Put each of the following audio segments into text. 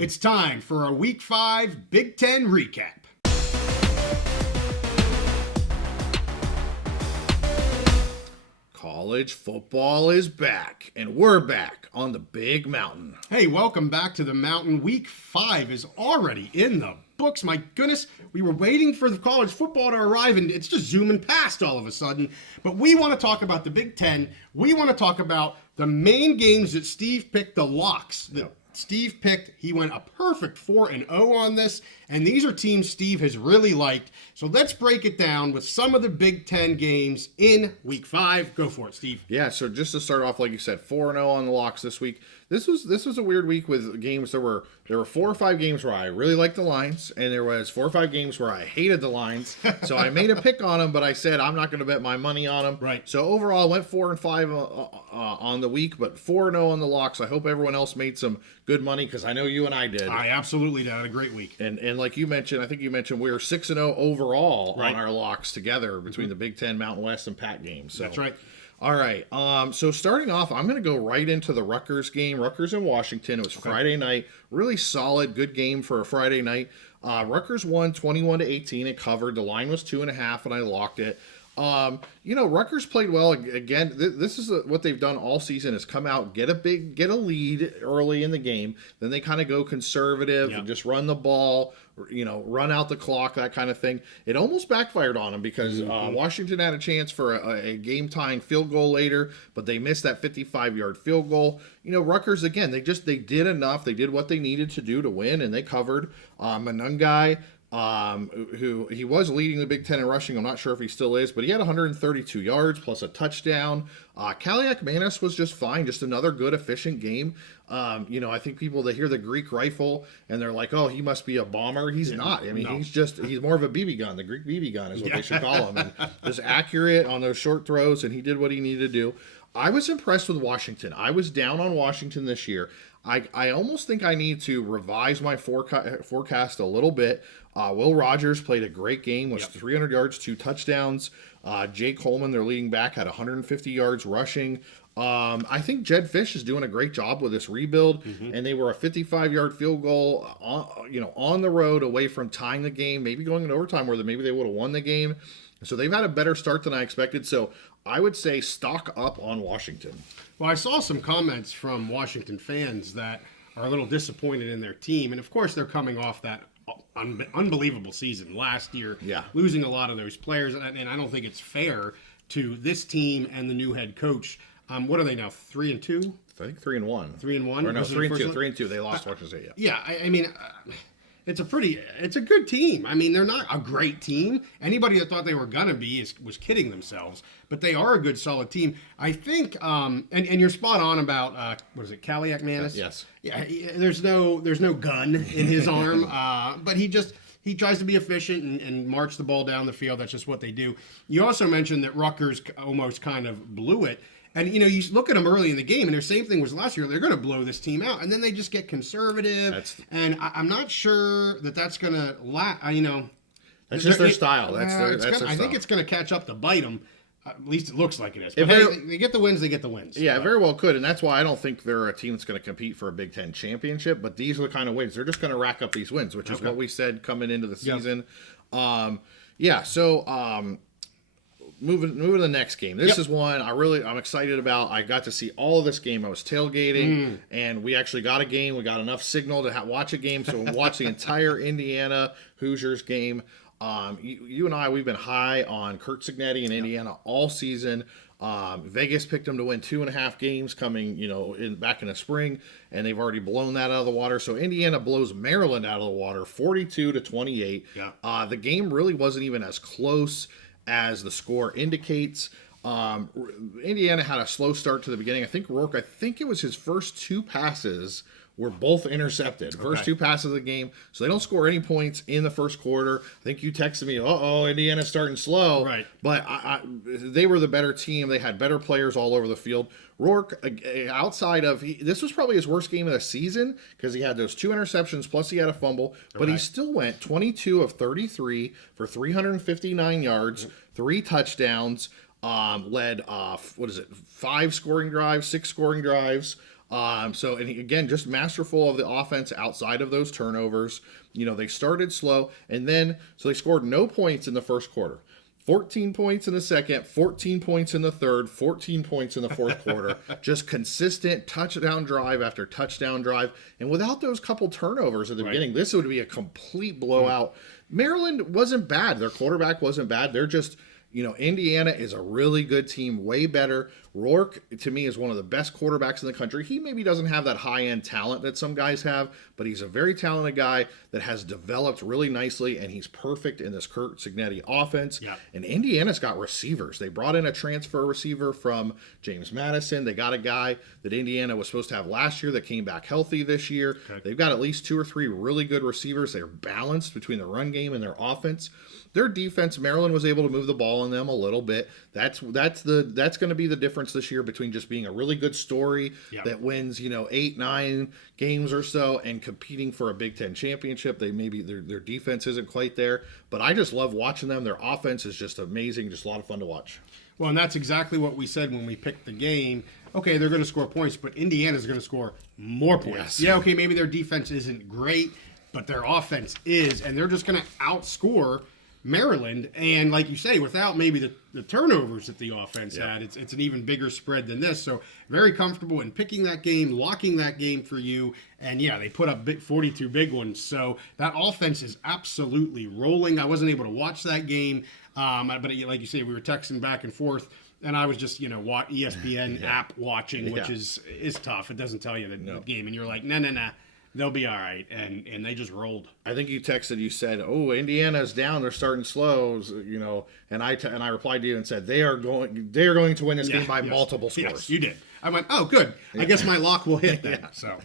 It's time for a Week 5 Big Ten recap. College football is back, and we're back on the big mountain. Hey, welcome back to the mountain. Week 5 is already in the books. My goodness, we were waiting for the college football to arrive, and it's just zooming past all of a sudden. But we want to talk about the Big Ten. We want to talk about the main games that Steve picked, the locks that Steve picked. He went a perfect 4-0 on this, and these are teams Steve has really liked. So let's break it down with some of the Big Ten games in Week 5. Go for it, Steve. Yeah, so just to start off, like you said, 4-0 on the locks this week. This was a weird week with games. There were 4 or 5 games where I really liked the lines, and there was 4 or 5 games where I hated the lines. So I made a pick on them, but I said I'm not going to bet my money on them. Right. So overall, I went 4-5 on the week, but 4-0 on the locks. I hope everyone else made some good money because I know you and I did. I absolutely did. I had a great week. And like you mentioned, I think you mentioned we were 6-0 overall Right. on our locks together between the Big Ten, Mountain West, and Pac games. So. That's right. All right. So starting off, I'm going to go right into the Rutgers game. Rutgers in Washington. It was Friday night. Really solid, good game for a Friday night. Rutgers won 21-18. It covered. The line was 2.5, and I locked it. Rutgers played well. Again, this is what they've done all season: is come out, get a lead early in the game, then they kind of go conservative and just run the ball, run out the clock, that kind of thing. It almost backfired on them because Washington had a chance for a game-tying field goal later, but they missed that 55-yard field goal. Rutgers, again, they did enough. They did what they needed to do to win, and they covered. Manungai, who he was leading the Big Ten in rushing. I'm not sure if he still is, but he had 132 yards plus a touchdown. Kaliakmanis was just fine, just another good, efficient game. I think people, they hear the Greek rifle and they're like, oh, he must be a bomber. He's not. I mean, he's more of a BB gun. The Greek BB gun is what they should call him. And just accurate on those short throws, and he did what he needed to do. I was impressed with Washington. I was down on Washington this year. I almost think I need to revise my forecast a little bit. Will Rogers played a great game, was 300 yards, 2 touchdowns. Jake Coleman, their leading back, had 150 yards rushing. I think Jed Fish is doing a great job with this rebuild, and they were a 55-yard field goal, on the road away from tying the game, maybe going into overtime where maybe they would have won the game. So they've had a better start than I expected. So I would say stock up on Washington. Well, I saw some comments from Washington fans that are a little disappointed in their team. And, of course, they're coming off that unbelievable season last year, losing a lot of those players. And I don't think it's fair to this team and the new head coach. What are they now, 3-2? I think 3-1. 3-1? Or no, 3-2. 3-2. They lost Washington State. Yeah, I mean, it's a good team. I mean, they're not a great team. Anybody that thought they were gonna be was kidding themselves. But they are a good, solid team. I think, and you're spot on about what is it, Kaliakmanis? Yes. Yeah. There's no gun in his arm, but he tries to be efficient and march the ball down the field. That's just what they do. You also mentioned that Rutgers almost kind of blew it. And, you look at them early in the game, and their same thing was last year. They're going to blow this team out. And then they just get conservative. And I'm not sure that's going to last. That's just their style. That's their style. I think it's going to catch up to bite them. At least it looks like it is. But they get the wins, they get the wins. Yeah, very well could. And that's why I don't think they're a team that's going to compete for a Big Ten championship. But these are the kind of wins. They're just going to rack up these wins, which is what we said coming into the season. Moving to the next game. This is one I'm excited about. I got to see all of this game. I was tailgating, and we actually got a game. We got enough signal to watch a game, so we watched the entire Indiana Hoosiers game. You and I, we've been high on Kurt Cignetti in Indiana all season. Vegas picked them to win 2.5 games coming, back in the spring, and they've already blown that out of the water. So Indiana blows Maryland out of the water, 42-28. Yeah. The game really wasn't even as close as the score indicates. Indiana had a slow start to the beginning. I think Rourke, it was his first 2 passes were both intercepted. First 2 passes of the game. So they don't score any points in the first quarter. I think you texted me, Indiana's starting slow. Right. But they were the better team. They had better players all over the field. Rourke, outside of, this was probably his worst game of the season because he had those 2 interceptions, plus he had a fumble. But he still went 22 of 33 for 359 yards, 3 touchdowns, led, 6 scoring drives. So, and again, just masterful of the offense outside of those turnovers. They started slow, and then, so they scored no points in the first quarter. 14 points in the second, 14 points in the third, 14 points in the fourth quarter. Just consistent touchdown drive after touchdown drive. And without those couple turnovers at the beginning, this would be a complete blowout. Maryland wasn't bad. Their quarterback wasn't bad. They're just, Indiana is a really good team, way better. Rourke, to me, is one of the best quarterbacks in the country. He maybe doesn't have that high-end talent that some guys have, but he's a very talented guy that has developed really nicely, and he's perfect in this Kurt Cignetti offense. Yeah. And Indiana's got receivers. They brought in a transfer receiver from James Madison. They got a guy that Indiana was supposed to have last year that came back healthy this year. Okay. They've got at least 2 or 3 really good receivers. They're balanced between the run game and their offense. Their defense, Maryland was able to move the ball on them a little bit. That's going to be the difference this year between just being a really good story that wins 8, 9 games or so and competing for a Big Ten championship. They maybe their defense isn't quite there, but I just love watching them. Their offense is just amazing, just a lot of fun to watch. Well, and that's exactly what we said when we picked the game. Okay, they're going to score points, but Indiana's going to score more points. Yes. Yeah, okay, maybe their defense isn't great, but their offense is, and they're just going to outscore Maryland. And like you say, without maybe the turnovers that the offense had, it's an even bigger spread than this. So very comfortable in picking that game, locking that game for you. And they put up 42 big ones. So that offense is absolutely rolling. I wasn't able to watch that game, but like you say, we were texting back and forth. And I was just, ESPN app watching, which is tough. It doesn't tell you the game. And you're like, nah. They'll be all right, and they just rolled. I think you texted. You said, "Oh, Indiana's down. They're starting slow." And I replied to you and said, "They are going to win this game by multiple scores." Yes, you did. I went, "Oh, good. I guess my lock will hit then." So,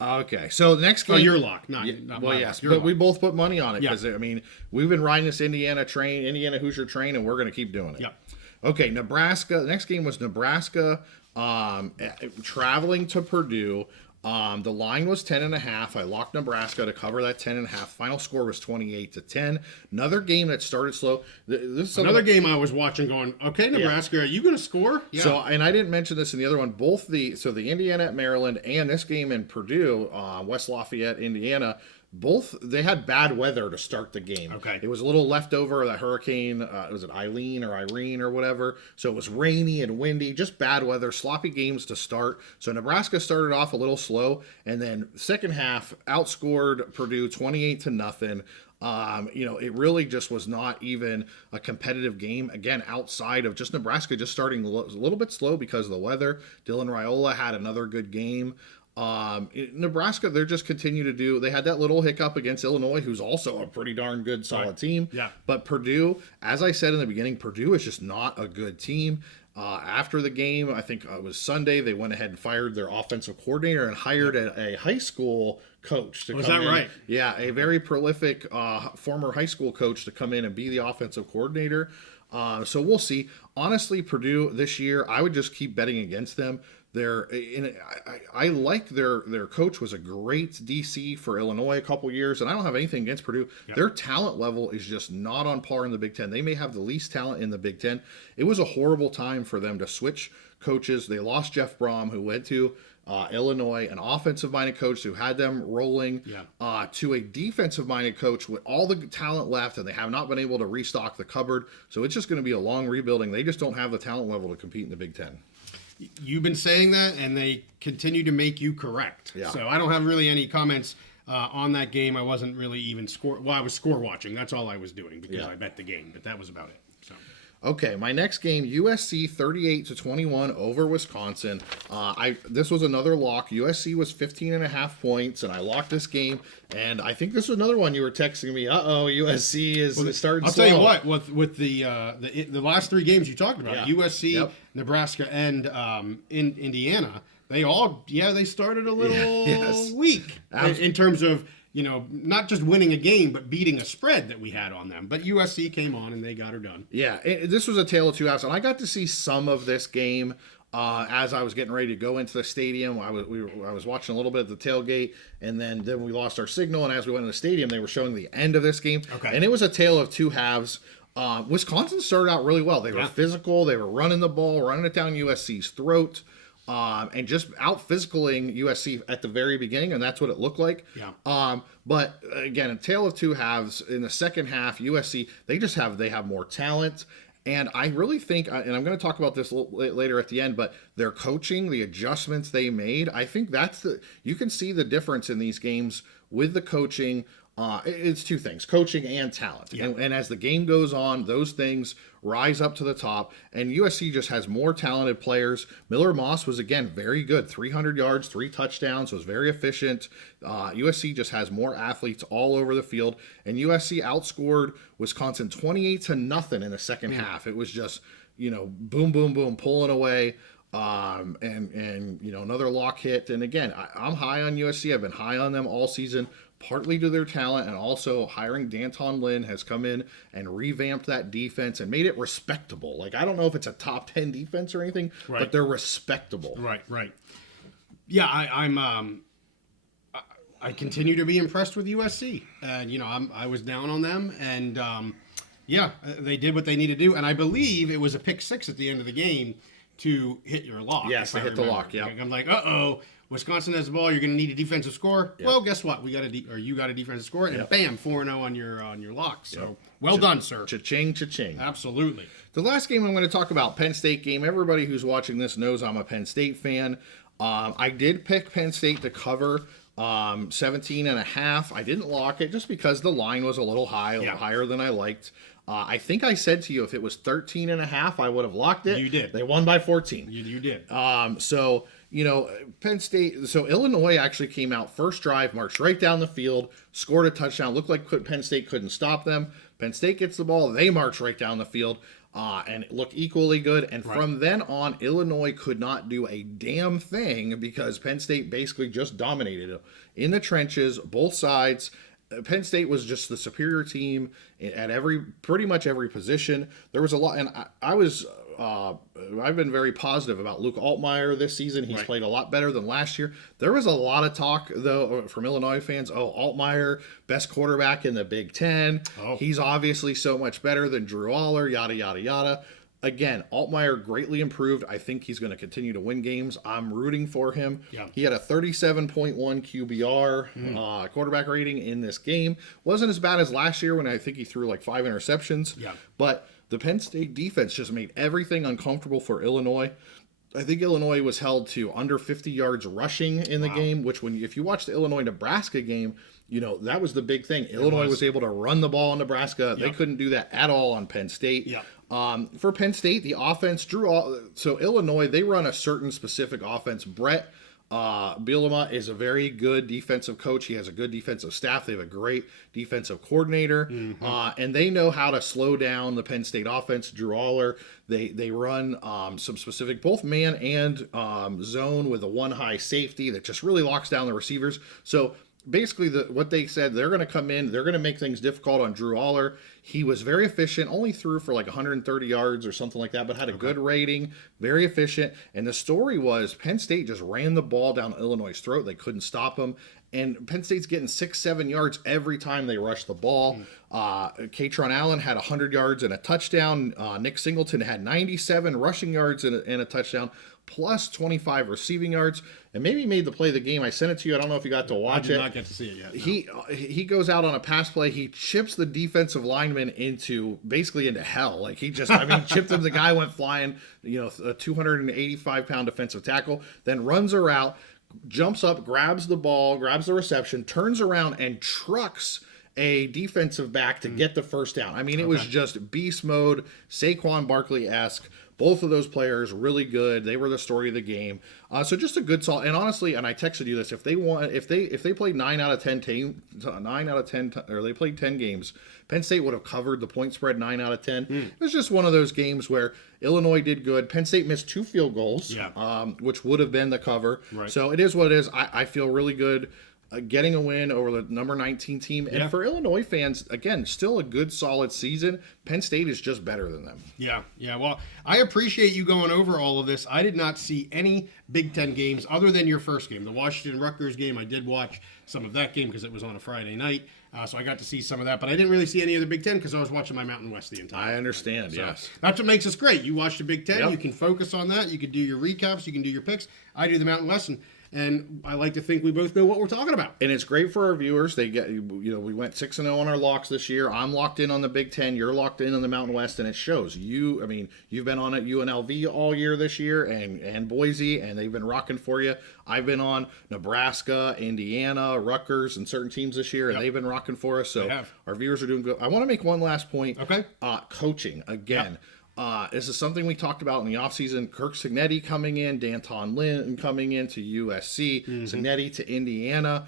okay. So the next game, your lock, not well, yes, but we both put money on it because we've been riding this Indiana Hoosier train, and we're going to keep doing it. Yeah. Okay, Nebraska. The next game was Nebraska traveling to Purdue. The line was 10.5. I locked Nebraska to cover that 10.5. Final score was 28-10. Another game that started slow. This is another game I was watching going, okay, Nebraska, are you going to score? Yeah. So, and I didn't mention this in the other one. Both the Indiana at Maryland and this game in Purdue, West Lafayette, Indiana, they had bad weather to start the game. Okay. It was a little leftover of that hurricane. Was it Eileen or Irene or whatever? So it was rainy and windy, just bad weather, sloppy games to start. So Nebraska started off a little slow, and then second half outscored Purdue 28-0. It really just was not even a competitive game. Again, outside of just Nebraska just starting a little bit slow because of the weather. Dylan Raiola had another good game. Nebraska, they're just continue to do. They had that little hiccup against Illinois, who's also a pretty darn good, solid team. Yeah. But Purdue, as I said in the beginning, Purdue is just not a good team. After the game, I think it was Sunday, they went ahead and fired their offensive coordinator and hired a high school coach to come in. Was that right? Yeah, a very prolific former high school coach to come in and be the offensive coordinator. So we'll see. Honestly, Purdue this year, I would just keep betting against them. I like their coach was a great DC for Illinois a couple years, and I don't have anything against Purdue. Yep. Their talent level is just not on par in the Big Ten. They may have the least talent in the Big Ten. It was a horrible time for them to switch coaches. They lost Jeff Brom, who went to Illinois, an offensive-minded coach who had them rolling to a defensive-minded coach with all the talent left, and they have not been able to restock the cupboard. So it's just going to be a long rebuilding. They just don't have the talent level to compete in the Big Ten. You've been saying that, and they continue to make you correct. Yeah. So I don't have really any comments on that game. I wasn't really even I was score watching. That's all I was doing because I bet the game, but that was about it. So. Okay, my next game, USC 38-21 over Wisconsin. This was another lock. USC was 15.5 points, and I locked this game. And I think this was another one you were texting me. USC is starting slow. I'll tell you what, with the last 3 games you talked about, USC, Nebraska, and in Indiana, they started a little weak in terms of not just winning a game, but beating a spread that we had on them. But USC came on and they got her done. Yeah, this was a tale of two halves, and I got to see some of this game as I was getting ready to go into the stadium. I was watching a little bit of the tailgate, and then we lost our signal. And as we went to the stadium, they were showing the end of this game. Okay. And it was a tale of two halves. Wisconsin started out really well. They were physical. They were running the ball, running it down USC's throat. and just out physicaling USC at the very beginning, and that's what it looked like. Yeah. But again, a tale of two halves. In the second half, USC they have more talent. And I really think, and I'm going to talk about this later at the end, but their coaching, the adjustments they made, I think you can see the difference in these games with the coaching. It's two things, coaching and talent. Yeah. And as the game goes on, those things rise up to the top. And USC just has more talented players. Miller Moss was, again, very good. 300 yards, 3 touchdowns, was very efficient. USC just has more athletes all over the field. And USC outscored Wisconsin 28-0 in the second half. It was just, boom, boom, boom, pulling away. And another lock hit. And again, I'm high on USC. I've been high on them all season, partly to their talent, and also hiring Danton Lynn has come in and revamped that defense and made it respectable. Like, I don't know if it's a top 10 defense or anything, but they're respectable. Right. Yeah, I continue to be impressed with USC, and I was down on them, and they did what they needed to do, and I believe it was a pick 6 at the end of the game to hit your lock. Yes, they hit the lock. Yeah, I'm like, Wisconsin has the ball. You're going to need a defensive score. Yep. Well, guess what? You got a defensive score, and bam, 4-0 on your lock. So well done, sir. Cha-ching, cha-ching. Absolutely. The last game I'm going to talk about, Penn State game. Everybody who's watching this knows I'm a Penn State fan. I did pick Penn State to cover 17.5. I didn't lock it just because the line was a little high, a little higher than I liked. I think I said to you if it was 13.5, I would have locked it. You did. They won by 14. You did. So Penn State. So Illinois actually came out first drive, marched right down the field, scored a touchdown. Looked like Penn State couldn't stop them. Penn State gets the ball. They march right down the field. And look equally good. And from then on, Illinois could not do a damn thing because Penn State basically just dominated it in the trenches, both sides. Penn State was just the superior team at pretty much every position. There was a lot, and I've been very positive about Luke Altmaier this season. He's played a lot better than last year. There was a lot of talk, though, from Illinois fans. Altmaier, best quarterback in the Big Ten. He's obviously so much better than Drew Aller, yada, yada, yada. Again, Altmaier greatly improved. I think he's going to continue to win games. I'm rooting for him. Yeah. He had a 37.1 QBR quarterback rating in this game. Wasn't as bad as last year when I think he threw like 5 interceptions. Yeah. But the Penn State defense just made everything uncomfortable for Illinois. I think Illinois was held to under 50 yards rushing in the game, which if you watch the Illinois-Nebraska game, that was the big thing. Illinois was able to run the ball in Nebraska. They couldn't do that at all on Penn State. Yeah. For Penn State, the offense so Illinois, they run a certain specific offense. Brett Bielema is a very good defensive coach. He has a good defensive staff. They have a great defensive coordinator, and they know how to slow down the Penn State offense. Drew Aller, they run some specific both man and zone with a one high safety that just really locks down the receivers. So basically, what they said, they're going to come in, they're going to make things difficult on Drew Aller. He was very efficient, only threw for like 130 yards or something like that, but had a good rating, very efficient. And the story was Penn State just ran the ball down Illinois' throat. They couldn't stop him. And Penn State's getting 6-7 yards every time they rush the ball. Katron Allen had 100 yards and a touchdown. Nick Singleton had 97 rushing yards and a touchdown, plus 25 receiving yards, and maybe made the play of the game. I sent it to you. I don't know if you got to watch it. I did not get to see it yet. No. He goes out on a pass play. He chips the defensive lineman into hell. Like chipped him. The guy went flying. A 285-pound defensive tackle. Then runs her out, jumps up, grabs the ball, grabs the reception, turns around and trucks a defensive back to get the first down. I mean, it was just beast mode, Saquon Barkley-esque. Both of those players really good. They were the story of the game. So just a good solid. And honestly, and I texted you this: if they played 9 out of 10, or they played 10 games, Penn State would have covered the point spread 9 out of 10. It was just one of those games where Illinois did good. Penn State missed 2 field goals, which would have been the cover. Right. So it is what it is. I feel really good getting a win over the number 19 team. And for Illinois fans, again, still a good, solid season. Penn State is just better than them. Yeah. Well, I appreciate you going over all of this. I did not see any Big Ten games other than your first game, the Washington-Rutgers game. I did watch some of that game because it was on a Friday night, so I got to see some of that. But I didn't really see any of the Big Ten because I was watching my Mountain West the entire time. I understand, So yes. that's what makes us great. You watch the Big Ten, Yep. you can focus on that. You can do your recaps, you can do your picks. I do the Mountain West, and I like to think we both know what we're talking about. And it's great for our viewers. They get, we went 6-0 on our locks this year. I'm locked in on the Big Ten. You're locked in on the Mountain West, and it shows. You've been on at UNLV all year this year, and Boise, and they've been rocking for you. I've been on Nebraska, Indiana, Rutgers, and certain teams this year, and they've been rocking for us. So our viewers are doing good. I want to make one last point. Okay. Coaching again. Yep. This is something we talked about in the offseason. Kirk Cignetti coming in, Danton Lynn coming in to USC, Cignetti to Indiana.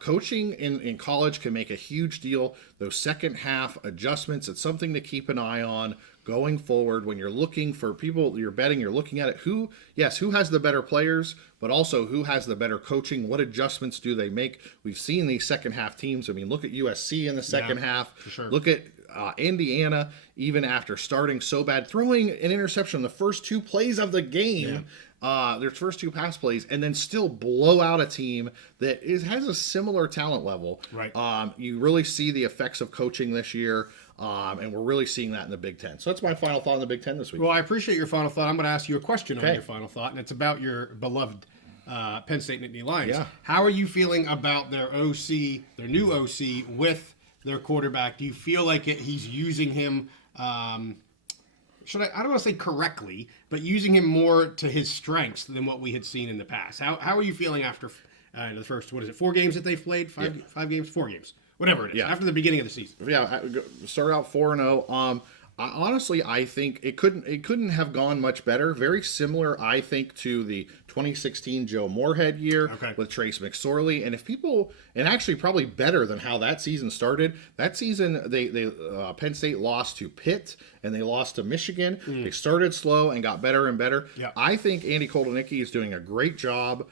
Coaching in college can make a huge deal. Those second half adjustments, it's something to keep an eye on going forward. When you're looking for people, you're betting, you're looking at it. Who has the better players, but also who has the better coaching? What adjustments do they make? We've seen these second half teams. I mean, look at USC in the second half. For sure. Look at Indiana, even after starting so bad, throwing an interception the first 2 plays of the game, their first 2 pass plays, and then still blow out a team that has a similar talent level. Right. You really see the effects of coaching this year, and we're really seeing that in the Big Ten. So that's my final thought on the Big Ten this week. Well, I appreciate your final thought. I'm going to ask you a question on your final thought, and it's about your beloved Penn State Nittany Lions. Yeah. How are you feeling about their new OC, with their quarterback? Do you feel like he's using him, I don't want to say correctly, but using him more to his strengths than what we had seen in the past? How are you feeling after the first, 4 games that they've played? 5 games? 4 games. Whatever it is, after the beginning of the season. Yeah, started out 4-0. Honestly, I think it couldn't have gone much better. Very similar, I think, to the 2016 Joe Moorhead year with Trace McSorley, and actually probably better than how that season started. That season, they Penn State lost to Pitt and they lost to Michigan. They started slow and got better and better. Yeah. I think Andy Koldenicki is doing a great job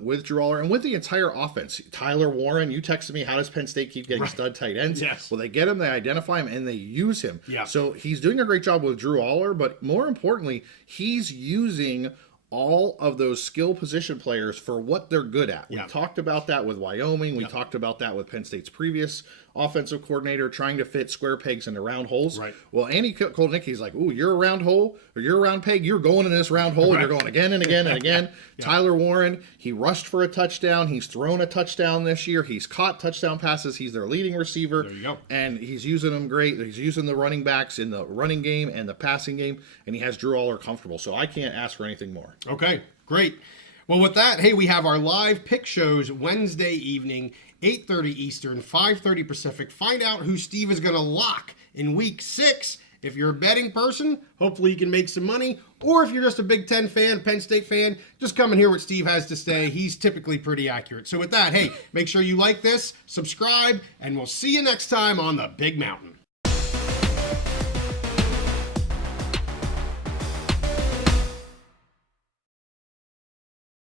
with Drew Aller and with the entire offense. Tyler Warren, you texted me, how does Penn State keep getting stud tight ends? Yes. Well, they get him, they identify him, and they use him. Yeah. So he's doing a great job with Drew Aller, but more importantly, he's using all of those skill position players for what they're good at. We talked about that with Wyoming. We talked about that with Penn State's previous offensive coordinator, trying to fit square pegs into round holes. Right. Well, Andy Koldenicki's like, ooh, you're a round hole, or you're a round peg, you're going in this round hole, and you're going again and again and again. Tyler Warren, he rushed for a touchdown. He's thrown a touchdown this year. He's caught touchdown passes. He's their leading receiver. There you go. And he's using them great. He's using the running backs in the running game and the passing game, and he has Drew Aller comfortable. So I can't ask for anything more. Okay, great. Well, with that, hey, we have our live pick shows Wednesday evening, 8:30 Eastern, 5:30 Pacific. Find out who Steve is going to lock in Week 6. If you're a betting person, hopefully you can make some money. Or if you're just a Big Ten fan, Penn State fan, just come and hear what Steve has to say. He's typically pretty accurate. So with that, hey, make sure you like this, subscribe, and we'll see you next time on the Big Mountain.